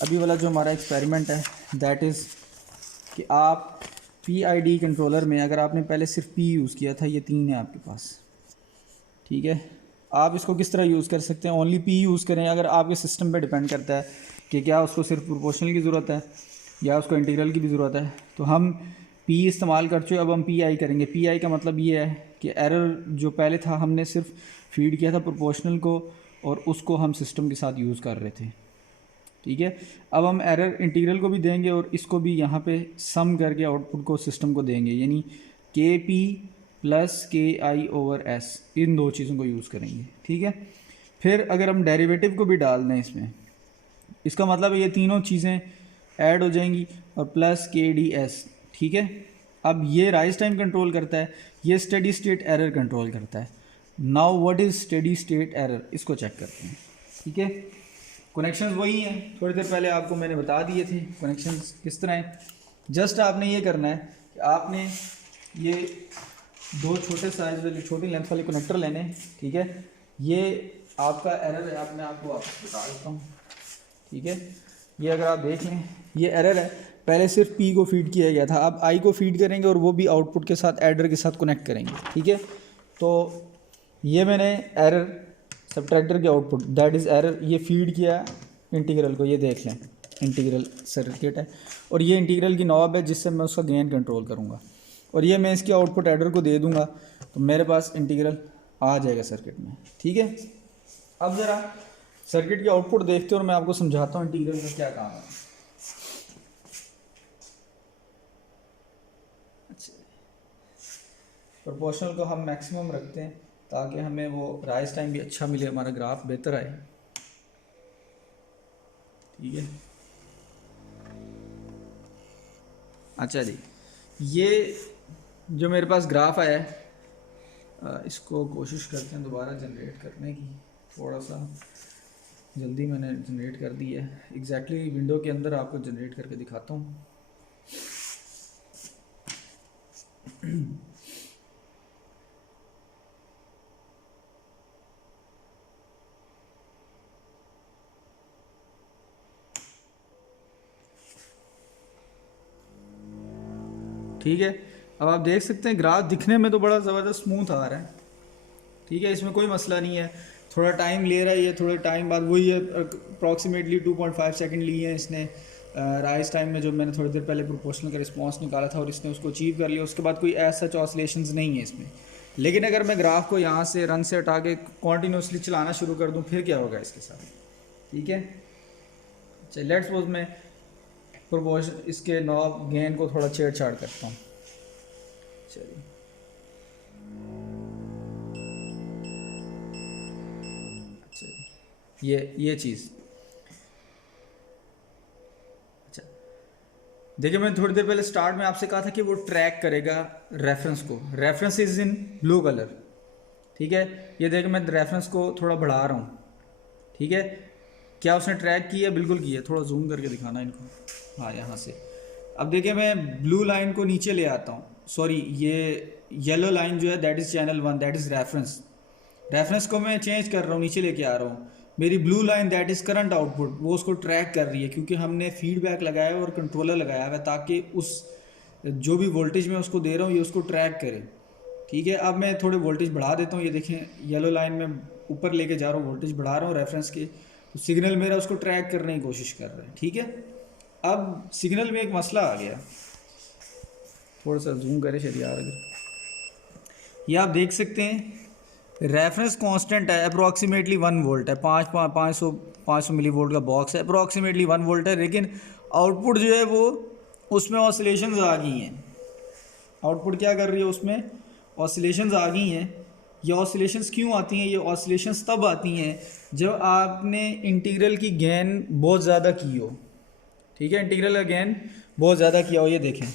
अभी वाला जो हमारा एक्सपेरिमेंट है दैट इज़ कि आप PID कंट्रोलर में अगर आपने पहले सिर्फ P यूज़ किया था, ये 3 है आपके पास, ठीक है। आप इसको किस तरह यूज़ कर सकते हैं, ओनली P यूज़ करें, अगर आपके सिस्टम पे डिपेंड करता है कि क्या उसको सिर्फ प्रोपोर्शनल की ज़रूरत है या उसको इंटीग्रल की भी ज़रूरत है। तो हम P इस्तेमाल कर चुके, अब हम PI करेंगे। PI का मतलब ये है कि एरर जो पहले था हमने सिर्फ फीड किया था प्रोपोर्शनल को और उसको हम सिस्टम के साथ यूज़ कर रहे थे, ठीक है। अब हम एरर इंटीग्रल को भी देंगे और इसको भी यहाँ पे सम करके आउटपुट को सिस्टम को देंगे, यानी KP प्लस KI/S, इन दो चीज़ों को यूज़ करेंगे, ठीक है। फिर अगर हम डेरिवेटिव को भी डाल दें इसमें, इसका मतलब ये तीनों चीज़ें ऐड हो जाएंगी और प्लस KDS, ठीक है। अब ये राइज टाइम कंट्रोल करता है, ये स्टेडी स्टेट एरर कंट्रोल करता है। Now what is steady state error, इसको चेक करते हैं, ठीक है। कनेक्शंस वही हैं, थोड़ी देर पहले आपको मैंने बता दिए थे कनेक्शंस किस तरह हैं। जस्ट आपने ये करना है कि आपने ये दो छोटे साइज वाले छोटी लेंथ वाले कनेक्टर लेने हैं, ठीक है। ये आपका एरर है, मैं आपको वापस बता देता हूँ, ठीक है। ये अगर आप देख लें ये एरर है, पहले सिर्फ P को फीड किया गया था, अब I को फीड करेंगे और वो भी आउटपुट के साथ एडर के साथ कनेक्ट करेंगे, ठीक है। तो ये मैंने एरर सब्ट्रैक्टर के आउटपुट दैट इज़ एरर ये फीड किया इंटीग्रल को, ये देख लें इंटीग्रल सर्किट है और ये इंटीग्रल की नॉब है जिससे मैं उसका गेन कंट्रोल करूँगा और ये मैं इसकी आउटपुट एडर को दे दूँगा तो मेरे पास इंटीग्रल आ जाएगा सर्किट में, ठीक है। अब ज़रा सर्किट की आउटपुट देखते हैं और मैं आपको समझाता हूँ इंटीग्रल का क्या काम है। अच्छा, प्रोपोर्शनल को हम मैक्सिमम रखते हैं ताकि हमें वो राइज टाइम भी अच्छा मिले, हमारा ग्राफ बेहतर आए, ठीक है। अच्छा जी, ये जो मेरे पास ग्राफ आया है इसको कोशिश करते हैं दोबारा जनरेट करने की, थोड़ा सा जल्दी मैंने जनरेट कर दी है। एग्जैक्टली विंडो के अंदर आपको जनरेट करके दिखाता हूँ। ठीक है, अब आप देख सकते हैं ग्राफ दिखने में तो बड़ा ज़बरदस्त स्मूथ आ रहा है, ठीक है, इसमें कोई मसला नहीं है। थोड़ा टाइम ले रहा है ये, थोड़े टाइम बाद वही है, अप्रॉक्सीमेटली 2.5 सेकंड लिए हैं इसने राइज टाइम में, जो मैंने थोड़ी देर पहले प्रोपोर्शनल का रिस्पांस निकाला था और इसने उसको अचीव कर लिया। उसके बाद कोई ऐसा सच ऑसिलेशंस नहीं है इसमें। लेकिन अगर मैं ग्राफ को यहाँ से रन से हटा के कॉन्टीन्यूसली चलाना शुरू कर दूँ फिर क्या होगा इसके साथ, ठीक है। चलिए लेट्स सपोज मैं प्रोपोर्शन इसके नॉब गेन को थोड़ा छेड़छाड़ करता हूँ। चलिए ये चीज़, अच्छा देखिए मैंने थोड़ी देर पहले स्टार्ट में आपसे कहा था कि वो ट्रैक करेगा रेफरेंस को, reference is in blue colour, ठीक है। ये देखिए मैं रेफरेंस को थोड़ा बढ़ा रहा हूँ, ठीक है। क्या उसने ट्रैक किया, बिल्कुल किया। थोड़ा जूम करके दिखाना इनको, हाँ यहाँ से। अब देखिए मैं ब्लू लाइन को नीचे ले आता हूँ, सॉरी ये येलो लाइन जो है that is channel 1, that is reference. Reference को मैं चेंज कर रहा हूँ, नीचे लेके आ रहा हूँ। मेरी blue line that is current output, वो उसको ट्रैक कर रही है क्योंकि हमने फीडबैक लगाया और कंट्रोलर लगाया हुआ है ताकि उस जो भी वोल्टेज मैं उसको दे रहा हूँ ये उसको ट्रैक करे, ठीक है। अब मैं थोड़े वोल्टेज बढ़ा देता हूँ, ये देखें येलो लाइन में ऊपर लेके जा रहा हूँ, वोल्टेज बढ़ा रहा हूँ रेफरेंस के, तो सिग्नल मेरा उसको ट्रैक करने की कोशिश कर रहा है, ठीक है। अब सिग्नल में एक मसला आ गया, थोड़ा सा जूम करें शायद यार, अगर ये आप देख सकते हैं रेफरेंस कांस्टेंट है, अप्रॉक्सीमेटली 1 वोल्ट है, 500 मिली वोल्ट का बॉक्स है, अप्रॉक्सीमेटली 1 वोल्ट है। लेकिन आउटपुट जो है वो उसमें ऑसिलेशंस आ गई हैं। आउटपुट क्या कर रही है, उसमें ऑसिलेशंस आ गई हैं। ये ऑसिलेशंस क्यों आती हैं, ये ऑसिलेशंस तब आती हैं जब आपने इंटीग्रल की गेन बहुत ज़्यादा की हो, ठीक है। इंटीग्रल का गेन बहुत ज़्यादा किया हो, ये देखें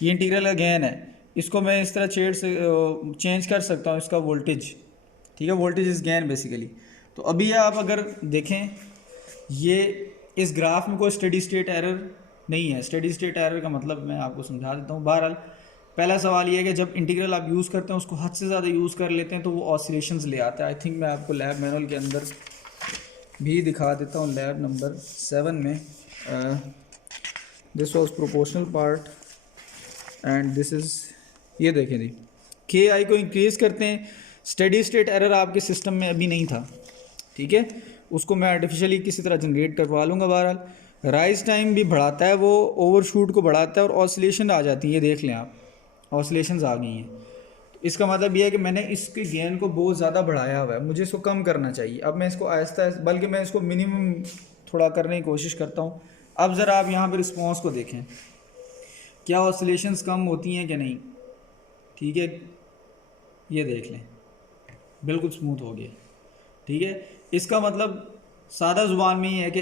ये इंटीग्रल का गेन है, इसको मैं इस तरह चेंज कर सकता हूँ इसका वोल्टेज, ठीक है। Voltage is gain basically. तो अभी आप अगर देखें ये इस ग्राफ में कोई स्टेडी स्टेट एरर नहीं है। स्टेडी स्टेट एरर का मतलब मैं आपको समझा देता हूँ। बहरहाल पहला सवाल ये है कि जब इंटीग्रल आप यूज़ करते हैं उसको हद से ज़्यादा यूज़ कर लेते हैं तो वो ऑसिलेशंस ले आता है। आई थिंक मैं आपको लैब मैनुअल के अंदर भी दिखा देता हूँ, लैब नंबर 7 में this was proportional part and this is, ये देखें जी, के आई को इंक्रीज़ करते हैं, स्टेडी स्टेट एरर आपके सिस्टम में अभी नहीं था, ठीक है, उसको मैं आर्टिफिशियली किसी तरह जनरेट करवा लूँगा। बहरहाल राइज टाइम भी बढ़ाता है, वो ओवरशूट को बढ़ाता है और ऑसिलेशन आ जाती है, ये देख लें आप, ऑसिलेशंस आ गई हैं। तो इसका मतलब ये है कि मैंने इसके गेन को बहुत ज़्यादा बढ़ाया हुआ है, मुझे इसको कम करना चाहिए। अब मैं इसको आहिस्ता, बल्कि मैं इसको मिनिमम थोड़ा करने की कोशिश करता हूँ। अब ज़रा आप यहाँ पर रिस्पॉन्स को देखें, क्या ऑसिलेशंस कम होती हैं कि नहीं, ठीक है, ये देख लें, बिल्कुल स्मूथ हो गया, ठीक है। इसका मतलब सादा ज़ुबान में ये है कि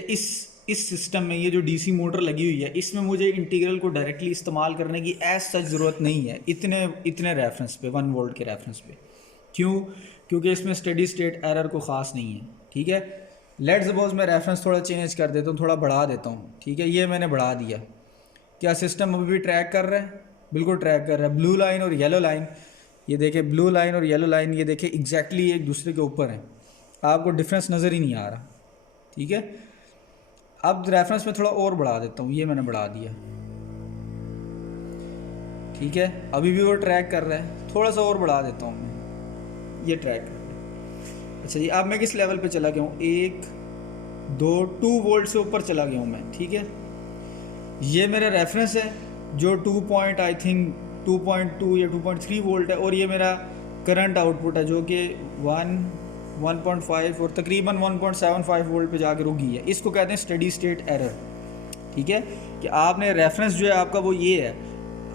इस सिस्टम में ये जो डीसी मोटर लगी हुई है, इसमें मुझे इंटीग्रल को डायरेक्टली इस्तेमाल करने की एज सच ज़रूरत नहीं है इतने रेफरेंस पे, 1 वोल्ट के रेफरेंस पे। क्यों? क्योंकि इसमें स्टेडी स्टेट एरर को ख़ास नहीं है, ठीक है। लेट्स सपोज मैं रेफरेंस थोड़ा चेंज कर देता हूँ, थोड़ा बढ़ा देता हूँ, ठीक है, ये मैंने बढ़ा दिया। क्या सिस्टम अभी भी ट्रैक कर रहा है? बिल्कुल ट्रैक कर रहा है। ब्लू लाइन और येलो लाइन, ये देखें, ब्लू लाइन और येलो लाइन, ये देखें एग्जैक्टली एक दूसरे के ऊपर हैं, आपको डिफरेंस नज़र ही नहीं आ रहा, ठीक है। अब रेफरेंस में थोड़ा और बढ़ा देता हूँ, ये मैंने बढ़ा दिया, ठीक है, अभी भी वो ट्रैक कर रहा है, थोड़ा सा और बढ़ा देता हूँ मैं, ये ट्रैक कर रहा है। अच्छा जी, अब मैं किस लेवल पे चला गया हूँ? 1 2 2 वोल्ट से ऊपर चला गया हूँ मैं, ठीक है। ये मेरा रेफरेंस है जो 2.2 या 2.3 वोल्ट है, और ये मेरा करंट आउटपुट है जो कि 1.5 और तकरीबन 1.75 वोल्ट पे जाकर रुक गई है। इसको कहते हैं स्टेडी स्टेट एरर, ठीक है, कि आपने रेफरेंस जो है आपका वो ये है,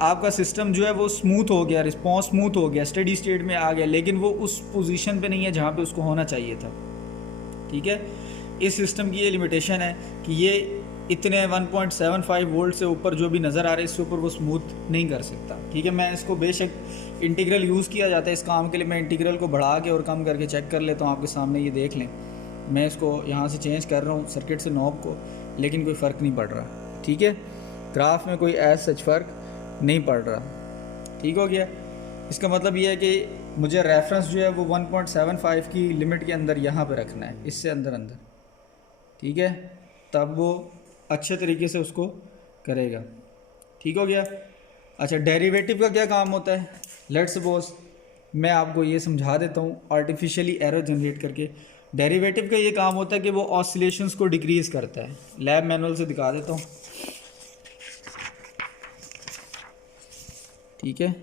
आपका सिस्टम जो है वो स्मूथ हो गया, रिस्पॉन्स स्मूथ हो गया, स्टेडी स्टेट में आ गया, लेकिन वो उस पोजीशन पे नहीं है जहाँ पे उसको होना चाहिए था, ठीक है। इस सिस्टम की ये लिमिटेशन है कि ये इतने 1.75 वोल्ट से ऊपर जो भी नज़र आ रहा है इससे ऊपर वो स्मूथ नहीं कर सकता, ठीक है। मैं इसको बेशक इंटीग्रल यूज़ किया जाता है इस काम के लिए, मैं इंटीग्रल को बढ़ा के और कम करके चेक कर लेता हूँ आपके सामने, ये देख लें, मैं इसको यहाँ से चेंज कर रहा हूँ सर्किट से नॉब को, लेकिन कोई फ़र्क नहीं पड़ रहा, ठीक है, ग्राफ में कोई एज सच फ़र्क नहीं पड़ रहा, ठीक हो गया। इसका मतलब ये है कि मुझे रेफरेंस जो है वो 1.75 की लिमिट के अंदर यहाँ पे रखना है, इससे अंदर, ठीक है, तब वो अच्छे तरीके से उसको करेगा, ठीक हो गया। अच्छा, डेरिवेटिव का क्या काम होता है? लेट्स सपोज मैं आपको ये समझा देता हूँ आर्टिफिशियली एरर जनरेट करके। डेरिवेटिव का ये काम होता है कि वो ऑसिलेशंस को डिक्रीज़ करता है। लैब मैनुअल से दिखा देता हूँ, ठीक है,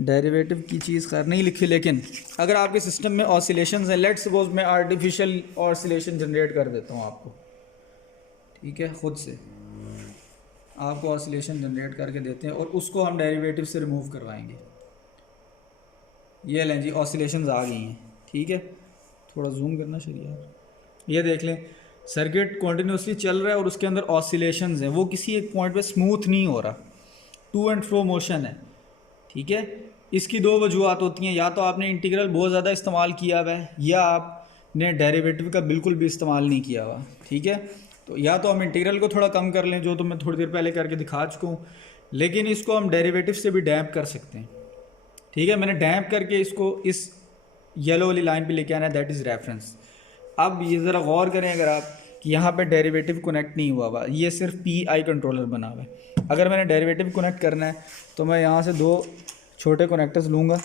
डेरिवेटिव की चीज़ खैर नहीं लिखी, लेकिन अगर आपके सिस्टम में ऑसिलेशंस हैं, लेट्स सपोज मैं आर्टिफिशियल ऑसिलेशन जनरेट कर देता हूँ आपको, ठीक है, ख़ुद से आपको ऑसिलेशन जनरेट करके देते हैं और उसको हम डेरिवेटिव से रिमूव करवाएंगे। ये लें जी, ऑसिलेशंस आ गई हैं, ठीक है, थोड़ा जूम करना चाहिए यार, ये देख लें, सर्किट कॉन्टीन्यूसली चल रहा है और उसके अंदर ऑसिलेशंस हैं, वो किसी एक पॉइंट पे स्मूथ नहीं हो रहा, टू एंड फ्रो मोशन है, ठीक है। इसकी 2 वजूहत होती हैं, या तो आपने इंटीग्रल बहुत ज़्यादा इस्तेमाल किया हुआ है, या आपने डेरिवेटिव का बिल्कुल भी इस्तेमाल नहीं किया हुआ, ठीक है। तो या तो हम इंटीग्रल को थोड़ा कम कर लें, जो तो मैं थोड़ी देर पहले करके दिखा चुका हूँ, लेकिन इसको हम डेरिवेटिव से भी डैम्प कर सकते हैं, ठीक है। मैंने डैम्प करके इसको इस येलो वाली लाइन पे लेके आना है, दैट इज़ रेफरेंस। अब ये ज़रा गौर करें अगर आप कि यहाँ पे डेरिवेटिव कनेक्ट नहीं हुआ हुआ, ये सिर्फ PI कंट्रोलर बना हुआ है। अगर मैंने डेरिवेटिव कनेक्ट करना है तो मैं यहाँ से 2 छोटे कनेक्टर्स लूँगा,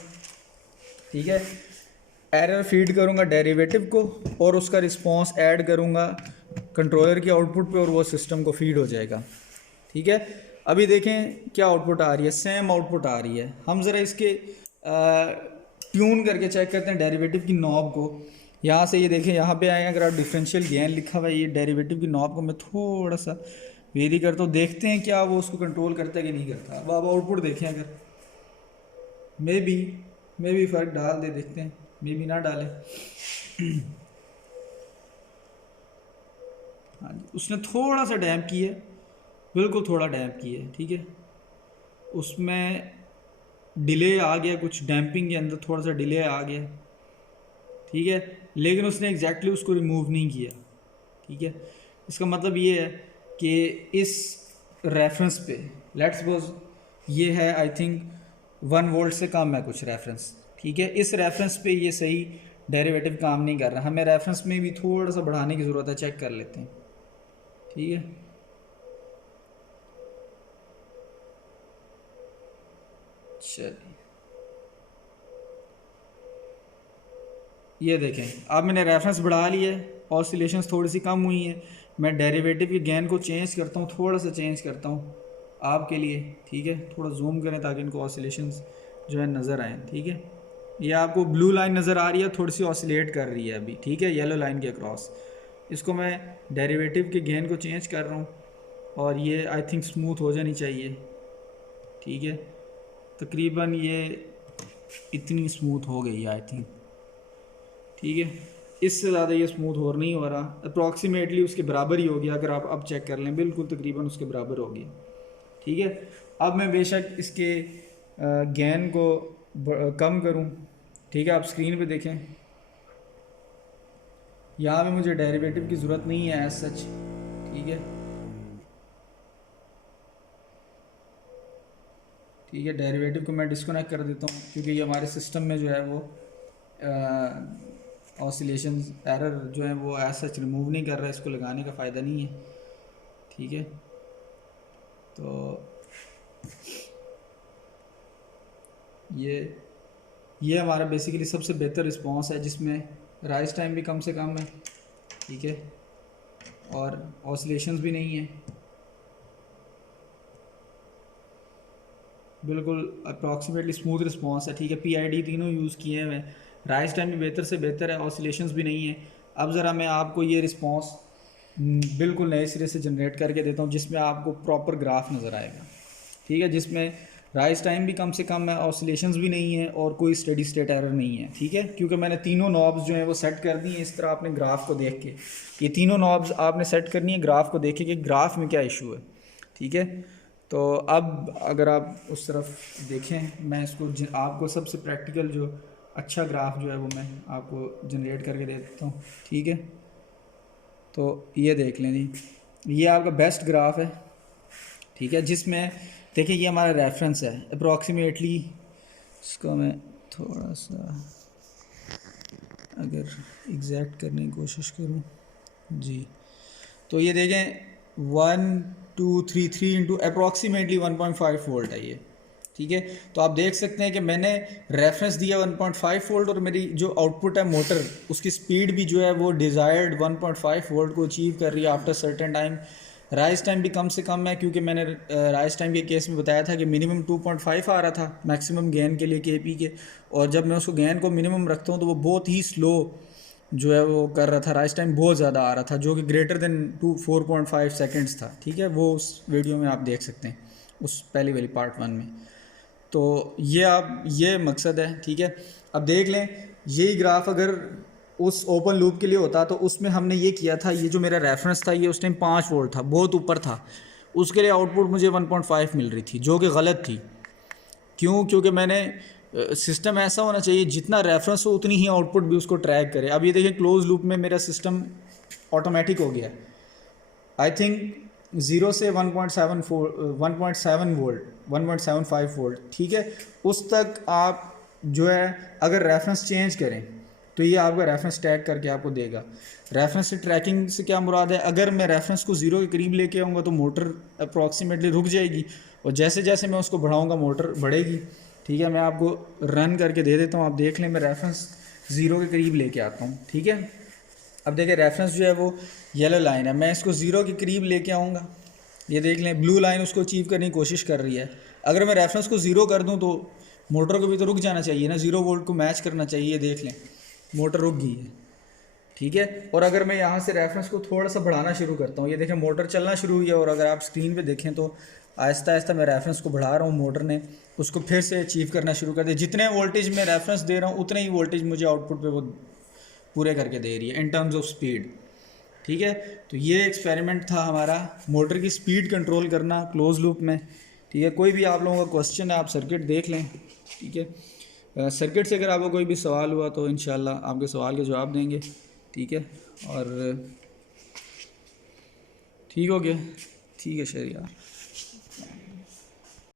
ठीक है, एरर फीड करूँगा डेरिवेटिव को और उसका रिस्पॉन्स ऐड करूँगा कंट्रोलर की आउटपुट पे और वो सिस्टम को फीड हो जाएगा, ठीक है। अभी देखें क्या आउटपुट आ रही है, सेम आउटपुट आ रही है। हम ज़रा इसके ट्यून करके चेक करते हैं डेरिवेटिव की नॉब को। यहाँ से ये देखें, यहाँ पे आए, अगर आप डिफरेंशियल गेन लिखा हुआ है, ये डेरिवेटिव की नॉब को मैं थोड़ा सा वेरी करता हूँ, देखते हैं क्या वो उसको कंट्रोल करता है कि नहीं करता। अब आप आउटपुट देखें, अगर मे बी फ़र्क डाल दे, देखते हैं, मे बी ना डाले। हाँ जी, उसने थोड़ा सा डैम्प की है, बिल्कुल थोड़ा डैम्प की है, ठीक है, उसमें डिले आ गया, कुछ डैम्पिंग के अंदर थोड़ा सा डिले आ गया, ठीक है, लेकिन उसने एग्जैक्टली उसको रिमूव नहीं किया, ठीक है। इसका मतलब ये है कि इस रेफरेंस पे लेट्स सपोज ये है, आई थिंक 1 वोल्ट से कम है कुछ रेफरेंस, ठीक है, इस रेफरेंस पे ये सही डेरिवेटिव काम नहीं कर रहा, हमें रेफरेंस में भी थोड़ा सा बढ़ाने की ज़रूरत है, चेक कर लेते हैं, ठीक है। चलिए ये देखें, अब मैंने रेफरेंस बढ़ा लिया है, ऑसिलेशंस थोड़ी सी कम हुई हैं। मैं डेरिवेटिव के गेन को चेंज करता हूँ, थोड़ा सा चेंज करता हूँ आपके लिए, ठीक है। थोड़ा जूम करें ताकि इनको ऑसिलेशंस जो है नज़र आएँ, ठीक है। ये आपको ब्लू लाइन नज़र आ रही है, थोड़ी सी ऑसिलेट कर रही है अभी, ठीक है, येलो लाइन के अक्रॉस। इसको मैं डेरिवेटिव के गेन को चेंज कर रहा हूँ और ये आई थिंक स्मूथ हो जानी चाहिए, ठीक है। तकरीबन ये इतनी स्मूथ हो गई है आई थिंक, ठीक है। इससे ज़्यादा ये स्मूथ और नहीं हो रहा, अप्रॉक्सीमेटली उसके बराबर ही हो गया। अगर आप अब चेक कर लें, बिल्कुल तकरीबन उसके बराबर हो गया, ठीक है। अब मैं बेशक इसके गेन को कम करूं, ठीक है। आप स्क्रीन पे देखें, यहाँ पे मुझे डेरिवेटिव की ज़रूरत नहीं है एज सच, ठीक है, ठीक है। डेरिवेटिव को मैं डिस्कनेक्ट कर देता हूँ क्योंकि ये हमारे सिस्टम में जो है वो ऑसिलेशन एरर जो है वो एज सच रिमूव नहीं कर रहा है, इसको लगाने का फ़ायदा नहीं है, ठीक है। तो ये हमारा बेसिकली सबसे बेहतर रिस्पॉन्स है जिसमें राइज टाइम भी कम से कम है, ठीक है, और ऑसिलेशंस भी नहीं है, बिल्कुल अप्रॉक्सीमेटली स्मूथ रिस्पॉन्स है, ठीक है। पीआईडी तीनों यूज़ किए हैं, राइज टाइम भी बेहतर से बेहतर है, ऑसिलेशंस भी नहीं है। अब ज़रा मैं आपको ये रिस्पॉन्स बिल्कुल नए सिरे से जनरेट करके देता हूँ जिसमें आपको प्रॉपर ग्राफ नज़र आएगा, ठीक है, जिसमें राइज टाइम भी कम से कम है, ऑसिलेशंस भी नहीं है और कोई स्टेडी स्टेट एरर नहीं है, ठीक है। क्योंकि मैंने तीनों नॉब्स जो हैं वो सेट कर दी हैं इस तरह, आपने ग्राफ को देख के, ये तीनों नॉब्स आपने सेट करनी है ग्राफ को देख के कि ग्राफ में क्या इशू है, ठीक है। तो अब अगर आप उस तरफ देखें, मैं इसको आपको सबसे प्रैक्टिकल जो अच्छा ग्राफ जो है वो मैं आपको जनरेट करके दे देता हूँ, ठीक है। तो ये देख लें जी, ये आपका बेस्ट ग्राफ है, ठीक है, जिसमें देखिए ये हमारा रेफरेंस है अप्रॉक्सीमेटली। इसको मैं थोड़ा सा अगर एग्जैक्ट करने की कोशिश करूँ जी, तो ये देखें 1 2 3 3 इंटू अप्रॉक्सीमेटली 1.5 वोल्ट है ये, ठीक है। तो आप देख सकते हैं कि मैंने रेफरेंस दिया 1.5 वोल्ट और मेरी जो आउटपुट है मोटर, उसकी स्पीड भी जो है वो डिज़ायर्ड 1.5 वोल्ट को अचीव कर रही है after certain time. Rise time भी कम से कम है क्योंकि मैंने राइज टाइम के केस में बताया था कि मिनिमम 2.5 आ रहा था मैक्सिमम गेन के लिए केपी के, और जब मैं उसको गेन को मिनिमम रखता हूँ तो वो बहुत ही स्लो जो है वो कर रहा था, राइज टाइम बहुत ज़्यादा आ रहा था जो कि ग्रेटर देन 4.5 सेकेंड्स था, ठीक है। वो उस वीडियो में आप देख सकते हैं, उस पहली वाली पार्ट 1 में। तो ये मकसद है, ठीक है। अब देख लें, यही ग्राफ अगर उस ओपन लूप के लिए होता तो उसमें हमने ये किया था, ये जो मेरा रेफरेंस था ये उस टाइम 5 वोल्ट था, बहुत ऊपर था, उसके लिए आउटपुट मुझे 1.5 मिल रही थी जो कि गलत थी। क्यों? क्योंकि मैंने सिस्टम ऐसा होना चाहिए जितना रेफरेंस हो उतनी ही आउटपुट भी उसको ट्रैक करे। अब ये देखिए क्लोज लूप में मेरा सिस्टम ऑटोमेटिक हो गया, आई थिंक 0 से 1.7 वोल्ट 1.75 वोल्ट, ठीक है। उस तक आप जो है अगर रेफरेंस चेंज करें तो ये आपका रेफरेंस टैग करके आपको देगा। रेफरेंस से ट्रैकिंग से क्या मुराद है, अगर मैं रेफरेंस को 0 के करीब लेके आऊँगा तो मोटर अप्रॉक्सीमेटली रुक जाएगी और जैसे जैसे मैं उसको बढ़ाऊँगा मोटर बढ़ेगी, ठीक है। मैं आपको रन करके दे देता हूँ, आप देख लें, मैं रेफरेंस 0 के करीब लेके आता हूँ, ठीक है। अब देखिए रेफरेंस जो है वो येलो लाइन है, मैं इसको 0 के करीब लेके आऊँगा, ये देख लें ब्लू लाइन उसको अचीव करने की कोशिश कर रही है। अगर मैं रेफरेंस को 0 कर दूँ तो मोटर को भी तो रुक जाना चाहिए ना, 0 वोल्ट को मैच करना चाहिए, देख लें मोटर रुक गई है, ठीक है। और अगर मैं यहाँ से रेफरेंस को थोड़ा सा बढ़ाना शुरू करता हूँ, ये देखें मोटर चलना शुरू हुई है, और अगर आप स्क्रीन पे देखें तो आहिस्ता आहिस्ता मैं रेफरेंस को बढ़ा रहा हूँ, मोटर ने उसको फिर से अचीव करना शुरू कर दिया। जितने वोल्टेज मैं रेफरेंस दे रहा हूँ उतने ही वोल्टेज मुझे आउटपुट पे वो पूरे करके दे रही है इन टर्म्स ऑफ स्पीड, ठीक है। तो ये एक्सपेरिमेंट था हमारा, मोटर की स्पीड कंट्रोल करना क्लोज लूप में, ठीक है। कोई भी आप लोगों का क्वेश्चन है आप सर्किट देख लें, ठीक है। सर्किट से अगर आपको कोई भी सवाल हुआ तो इंशाल्लाह आपके सवाल के जवाब देंगे, ठीक है। और ठीक हो गया, ठीक है शहरियार।